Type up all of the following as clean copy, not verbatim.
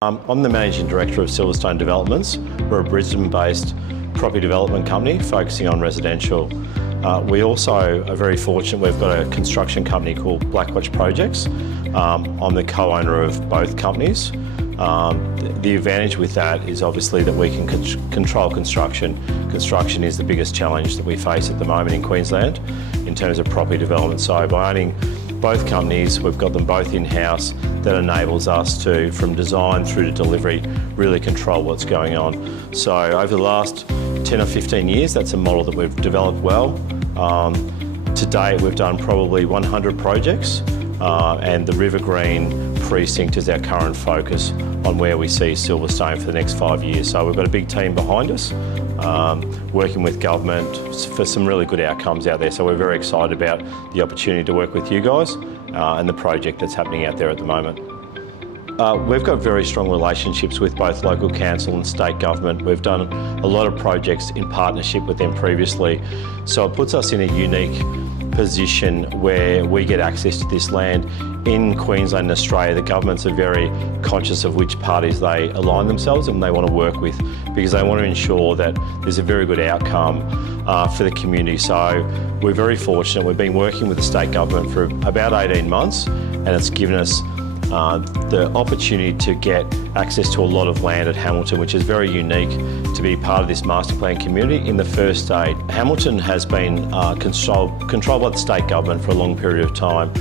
I'm the Managing Director of Silverstone Developments. We're a Brisbane-based property development company focusing on residential. We also are very fortunate. We've got a construction company called Blackwatch Projects. I'm the co-owner of both companies. The advantage with that is obviously that we can control construction. Construction is the biggest challenge that we face at the moment in Queensland in terms of property development. So by owning both companies, we've got them both in-house. That enables us to, from design through to delivery, really control what's going on. So over the last 10 or 15 years, that's a model that we've developed well. To date, we've done probably 100 projects, and the River Green precinct is our current focus on where we see Silverstone for the next 5 years. So we've got a big team behind us, working with government for some really good outcomes out there. So we're very excited about the opportunity to work with you guys and the project that's happening out there at the moment. We've got very strong relationships with both local council and state government. We've done a lot of projects in partnership with them previously. So it puts us in a unique position where we get access to this land. In Queensland and Australia, the governments are very conscious of which parties they align themselves and they want to work with, because they want to ensure that there's a very good outcome for the community. So we're very fortunate. We've been working with the state government for about 18 months, and it's given us the opportunity to get access to a lot of land at Hamilton, which is very unique to be part of this master plan community in the first stage. Hamilton has been controlled by the state government for a long period of time.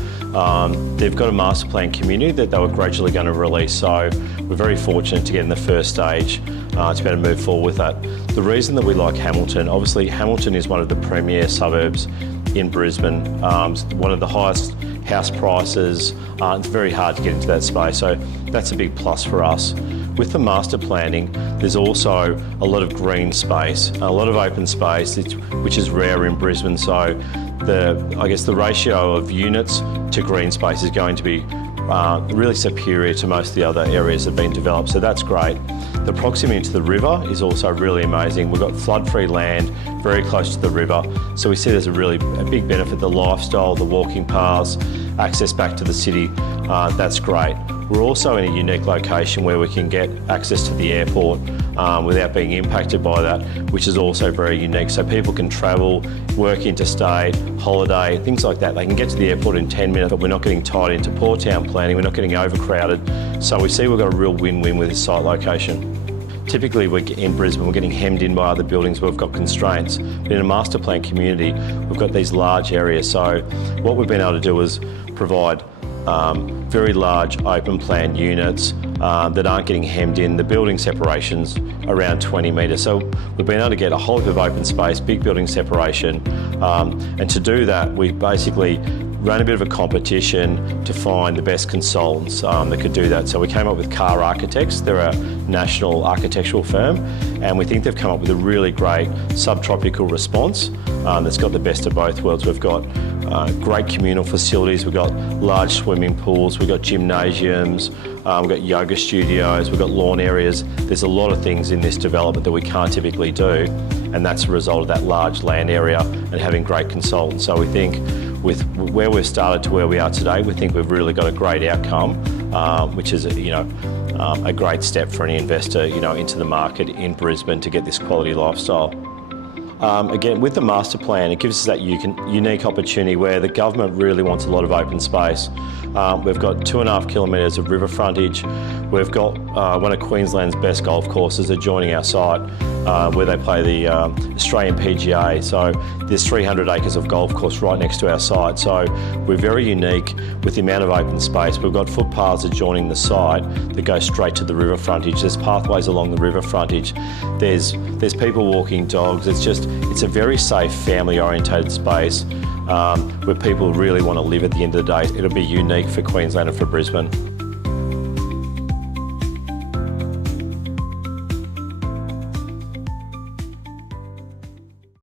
They've got a master plan community that they were gradually going to release, so we're very fortunate to get in the first stage to be able to move forward with that. The reason that we like Hamilton, obviously Hamilton is one of the premier suburbs in Brisbane, one of the highest house prices. It's very hard to get into that space, so that's a big plus for us. With the master planning, there's also a lot of green space, a lot of open space, which is rare in Brisbane. So I guess the ratio of units to green space is going to be really superior to most of the other areas that have been developed, so that's great. The proximity to the river is also really amazing. We've got flood-free land very close to the river, so we see there's a big benefit. The lifestyle, the walking paths, access back to the city, that's great. We're also in a unique location where we can get access to the airport without being impacted by that, which is also very unique. So people can travel, work interstate, holiday, things like that. They can get to the airport in 10 minutes, but we're not getting tied into poor town planning, we're not getting overcrowded. So we see we've got a real win-win with this site location. Typically in Brisbane, we're getting hemmed in by other buildings where we've got constraints. But in a master plan community, we've got these large areas. So what we've been able to do is provide very large open plan units that aren't getting hemmed in. The building separation's around 20 metres. So we've been able to get a whole heap of open space, big building separation. And to do that, we basically ran a bit of a competition to find the best consultants that could do that. So we came up with Carr Architects. They're a national architectural firm, and we think they've come up with a really great subtropical response that's got the best of both worlds. We've got great communal facilities, we've got large swimming pools, we've got gymnasiums, we've got yoga studios, we've got lawn areas. There's a lot of things in this development that we can't typically do, and that's a result of that large land area and having great consultants. So we think with where we've started to where we are today, we think we've really got a great outcome, which is a great step for any investor into the market in Brisbane to get this quality lifestyle. Again, with the master plan, it gives us that unique opportunity where the government really wants a lot of open space. We've got 2.5 kilometres of river frontage. We've got one of Queensland's best golf courses adjoining our site, where they play the Australian PGA. So there's 300 acres of golf course right next to our site. So we're very unique with the amount of open space. We've got footpaths adjoining the site that go straight to the river frontage. There's pathways along the river frontage. There's people walking dogs. It's a very safe, family-orientated space where people really want to live at the end of the day. It'll be unique for Queensland and for Brisbane.